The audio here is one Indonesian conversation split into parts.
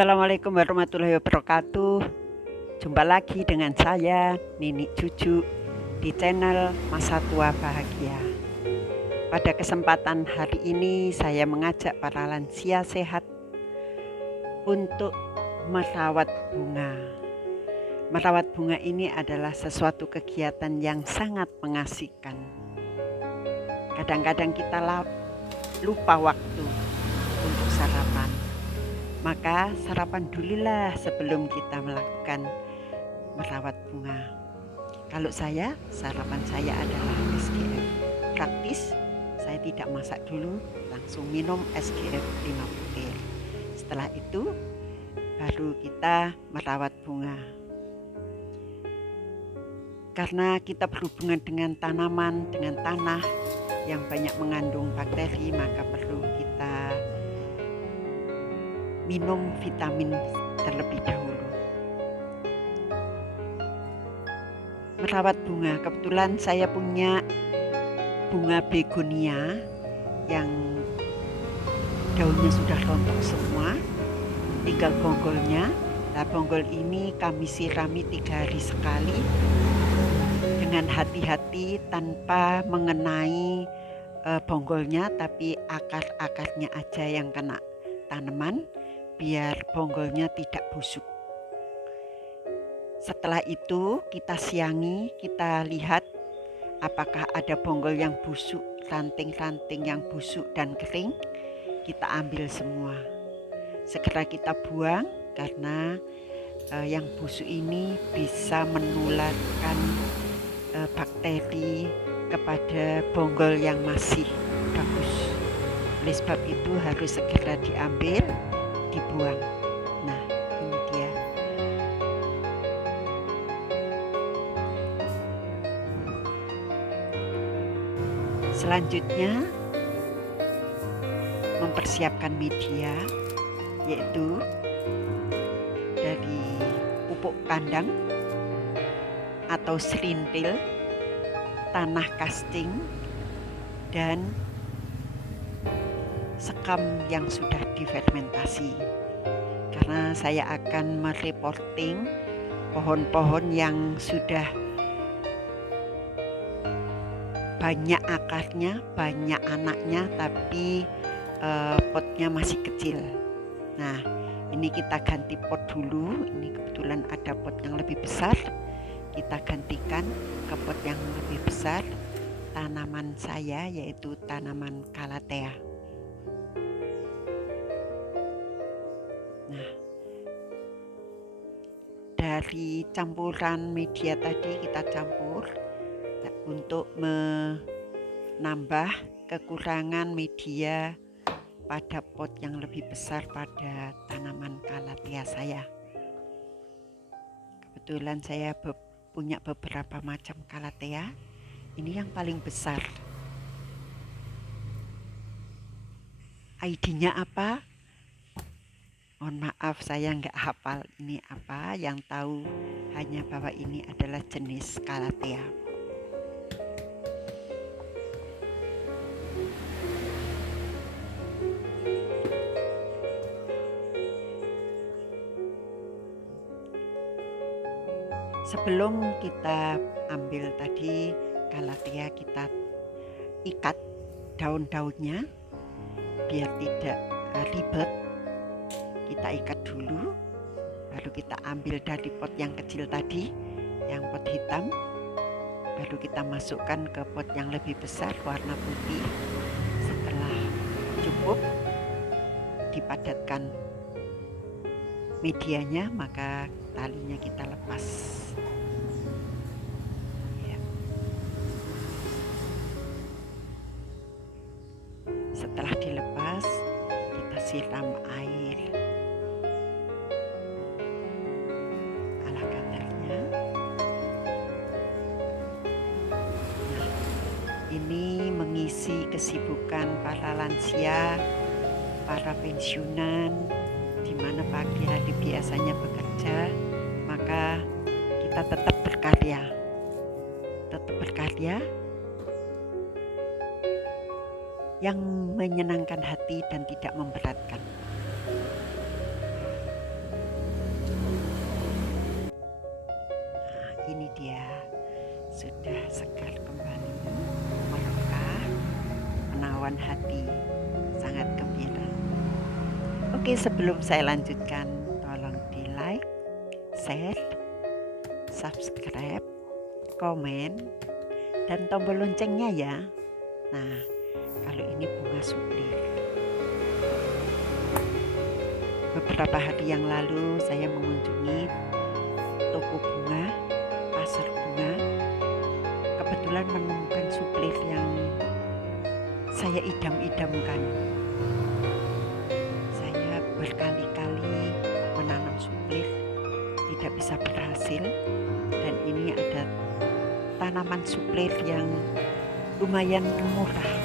Assalamualaikum warahmatullahi wabarakatuh. Jumpa lagi dengan saya, Nini Cucu, di channel Masa Tua Bahagia. Pada kesempatan hari ini, saya mengajak para lansia sehat untuk merawat bunga. Merawat bunga ini adalah sesuatu kegiatan yang sangat mengasihkan. Kadang-kadang kita lupa waktu untuk sarapan. Maka sarapan dululah sebelum kita melakukan merawat bunga. Kalau sarapan saya adalah SGF. Praktis, saya tidak masak dulu, langsung minum SGF 5 butir. Setelah itu, baru kita merawat bunga. Karena kita berhubungan dengan tanaman, dengan tanah yang banyak mengandung bakteri, maka perlu kita minum vitamin terlebih dahulu. Merawat bunga, kebetulan saya punya bunga begonia yang daunnya sudah rontok semua, tinggal bonggolnya. Nah, bonggol ini kami sirami 3 hari sekali dengan hati-hati tanpa mengenai bonggolnya, tapi akar-akarnya aja yang kena tanaman, biar bonggolnya tidak busuk. Setelah itu kita siangi, kita lihat apakah ada bonggol yang busuk, ranting-ranting yang busuk dan kering, kita ambil semua. Segera kita buang karena yang busuk ini bisa menularkan bakteri kepada bonggol yang masih bagus. Oleh sebab itu harus segera diambil, dibuang. Nah, ini dia. Selanjutnya, mempersiapkan media, yaitu dari pupuk kandang atau serintil, tanah casting, dan sekam yang sudah difermentasi. Karena saya akan mereporting pohon-pohon yang sudah banyak akarnya, banyak anaknya, tapi potnya masih kecil. Nah, ini kita ganti pot dulu. Ini kebetulan ada pot yang lebih besar. Kita gantikan ke pot yang lebih besar tanaman saya, yaitu tanaman calathea. Nah, dari campuran media tadi kita campur untuk menambah kekurangan media pada pot yang lebih besar pada tanaman calathea saya. Kebetulan saya punya beberapa macam calathea. Ini yang paling besar. ID-nya apa? Mohon maaf, saya nggak hafal ini apa. Yang tahu hanya bahwa ini adalah jenis calathea. Sebelum kita ambil tadi calathea, kita ikat daun-daunnya biar tidak ribet. Kita ikat dulu, baru kita ambil dari pot yang kecil tadi, yang pot hitam, baru kita masukkan ke pot yang lebih besar warna putih. Setelah cukup dipadatkan medianya, maka talinya kita lepas. Ya. Setelah dilepas, kita siram air ala kadarnya. Nah, ini mengisi kesibukan para lansia, para pensiunan, di mana pagi hari biasanya bekerja, maka kita tetap berkarya yang menyenangkan hati dan tidak memberatkan. Lydia sudah segar kembali, melekah, menawan hati, sangat gembira. Oke, sebelum saya lanjutkan, tolong di like, share, subscribe, komen, dan tombol loncengnya ya. Nah, kalau ini bunga suplir. Beberapa hari yang lalu saya mengunjungi toko bunga, pasar bunga. Kebetulan menemukan suplir yang saya idam-idamkan. Saya berkali-kali menanam suplir, tidak bisa berhasil. Dan ini ada tanaman suplir yang lumayan murah.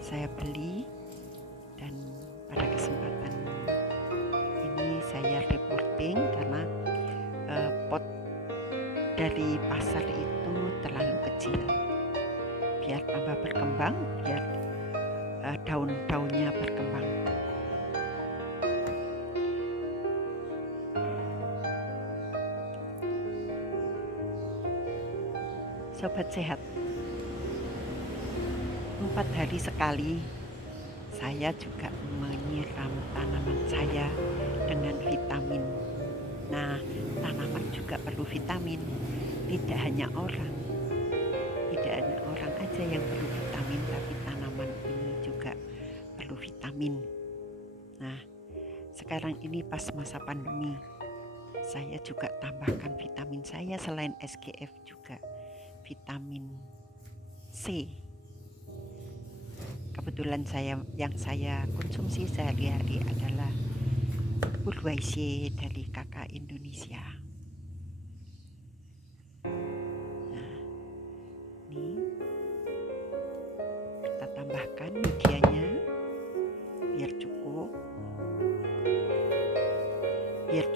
Saya beli, dan pada kesempatan ini saya reporting karena pot dari pasar itu terlalu kecil. Biar tambah berkembang, biar daun-daunnya berkembang. Sobat sehat, 4 hari sekali saya juga menyiram tanaman saya dengan vitamin. Nah, tanaman juga perlu vitamin. Tidak hanya orang aja yang perlu vitamin, tapi tanaman ini juga perlu vitamin. Nah, sekarang ini pas masa pandemi, saya juga tambahkan vitamin saya selain SGF juga vitamin C. Kebetulan yang saya konsumsi sehari-hari adalah Budweiser dari Kakak Indonesia. Nah, ini kita tambahkan medianya biar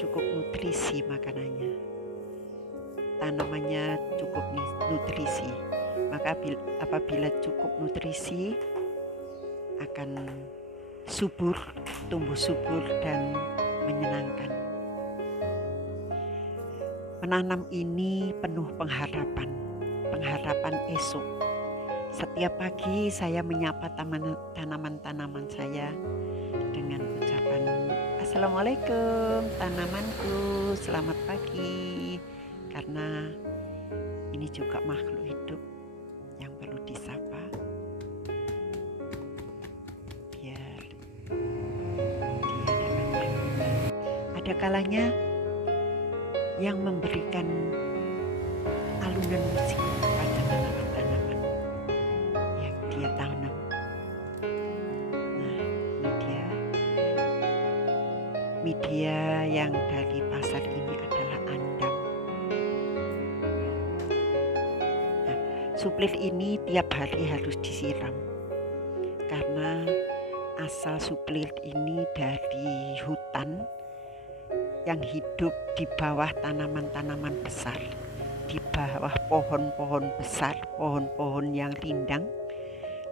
cukup nutrisi makanannya. Tanamannya cukup nutrisi, maka apabila cukup nutrisi akan subur, tumbuh subur dan menyenangkan. Menanam ini penuh pengharapan esok. Setiap pagi saya menyapa tanaman-tanaman saya dengan ucapan Assalamualaikum tanamanku, selamat pagi. Karena ini juga makhluk hidup yang perlu disapa. Biar dia dapat berguna. Ada kalanya yang memberikan alunan musik pada tanaman-tanaman yang dia tanam. Nah, ini dia media yang dari pasar ini adalah andam. Nah, suplir ini tiap hari harus disiram karena asal suplir ini dari hutan yang hidup di bawah tanaman-tanaman besar, di bawah pohon-pohon besar, pohon-pohon yang rindang,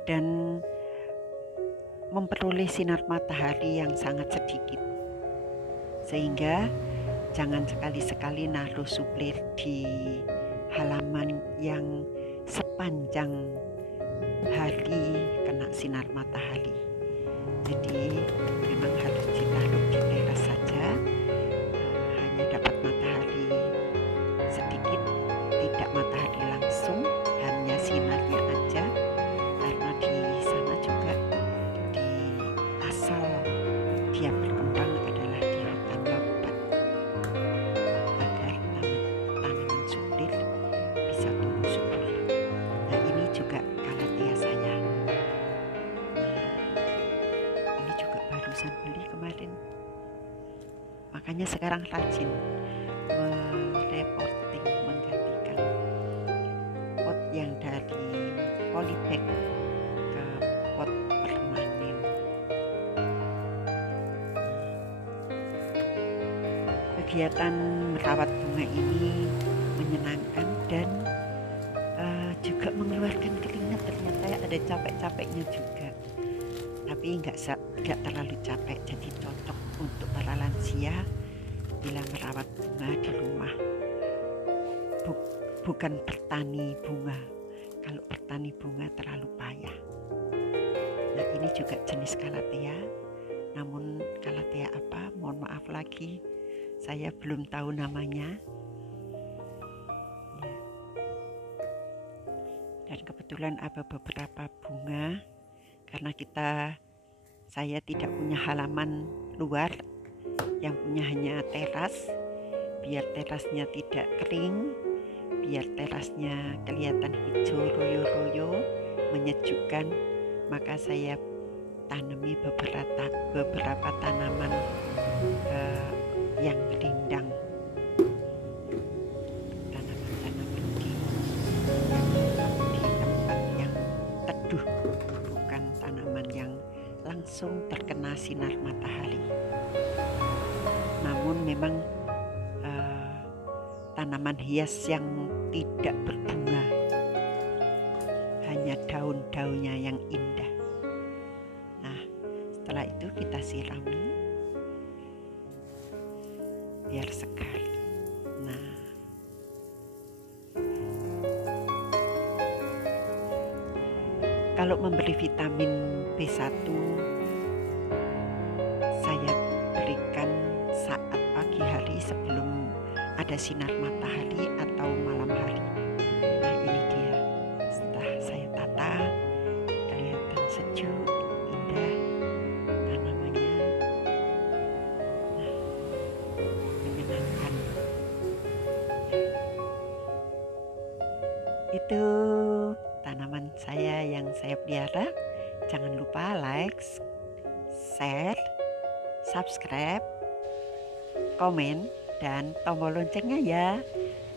dan memperoleh sinar matahari yang sangat sedikit. Sehingga jangan sekali-sekali naruh suplir di halaman yang sepanjang hari kena sinar matahari. Jadi memang harus ditaruh di teras saja, hanya dapat matahari sedikit, tidak matahari langsung, hanya sinarnya aja. Karena di sana juga di asal dia berkembang adalah di hutan lebat, agar tanaman suplir bisa tumbuh subur. Nah, ini juga kalatea saya. Ini juga barusan beli kemarin, makanya sekarang rajin mereporting, menggantikan pot yang dari polybag ke pot permanen. Kegiatan merawat bunga ini menyenangkan dan juga mengeluarkan keringat. Ternyata ada capek-capeknya juga, tapi nggak terlalu capek, jadi cocok untuk para lansia bila merawat bunga di rumah. Bukan bertani bunga. Kalau bertani bunga terlalu payah. Nah, ini juga jenis Calathea. Namun Calathea apa? Mohon maaf lagi, saya belum tahu namanya. Ya. Dan kebetulan ada beberapa bunga karena saya tidak punya halaman luar, yang punya hanya teras. Biar terasnya tidak kering, biar terasnya kelihatan hijau royo-royo, menyejukkan, maka saya tanami beberapa tanaman yang rindang, tanaman-tanaman di tempat yang teduh, bukan tanaman yang langsung terkena sinar matahari. Namun memang tanaman hias yang tidak berbunga, hanya daun-daunnya yang indah. Nah, setelah itu kita sirami biar segar. Nah, kalau memberi vitamin B1, saya berikan saat pagi hari sebelum ada sinar matahari atau malam hari. Nah, ini dia. Setelah saya tata, kelihatan sejuk, indah tanamannya. Nah, menyenangkan. Itu tanaman saya yang saya pelihara. Jangan lupa like, share, subscribe, komen, dan tombol loncengnya ya.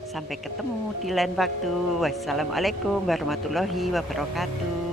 Sampai ketemu di lain waktu. Wassalamualaikum warahmatullahi wabarakatuh.